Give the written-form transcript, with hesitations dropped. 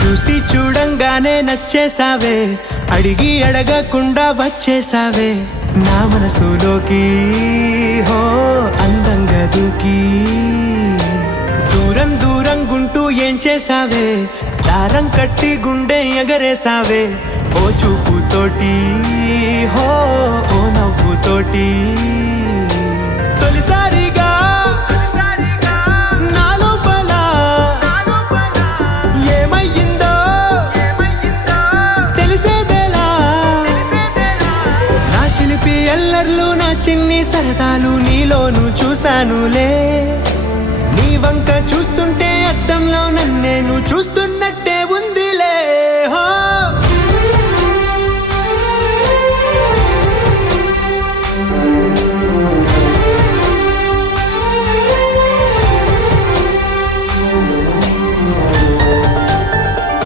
చూసి చూడంగానే నచ్చేసావే, అడిగి అడగకుండా వచ్చేసావే నా మనసులోకి. హో అందంగా దూకి దూరం దూరం గుంటూ ఏం చేసావే, దారం కట్టి గుండె ఎగరేసావే ఓ చూపుతోటి. హో ఓ నవ్వుతోటి తొలిసారిగా నా లోపల ఏమయ్యిందో తెలిసేదేలా. నా చిలిపి ఎల్లర్లు నా చిన్ని సరదాలు నీలోను చూశానులే. నీ వంక చూస్తుంటే అద్దంలో నన్నేను చూస్తున్నట్టు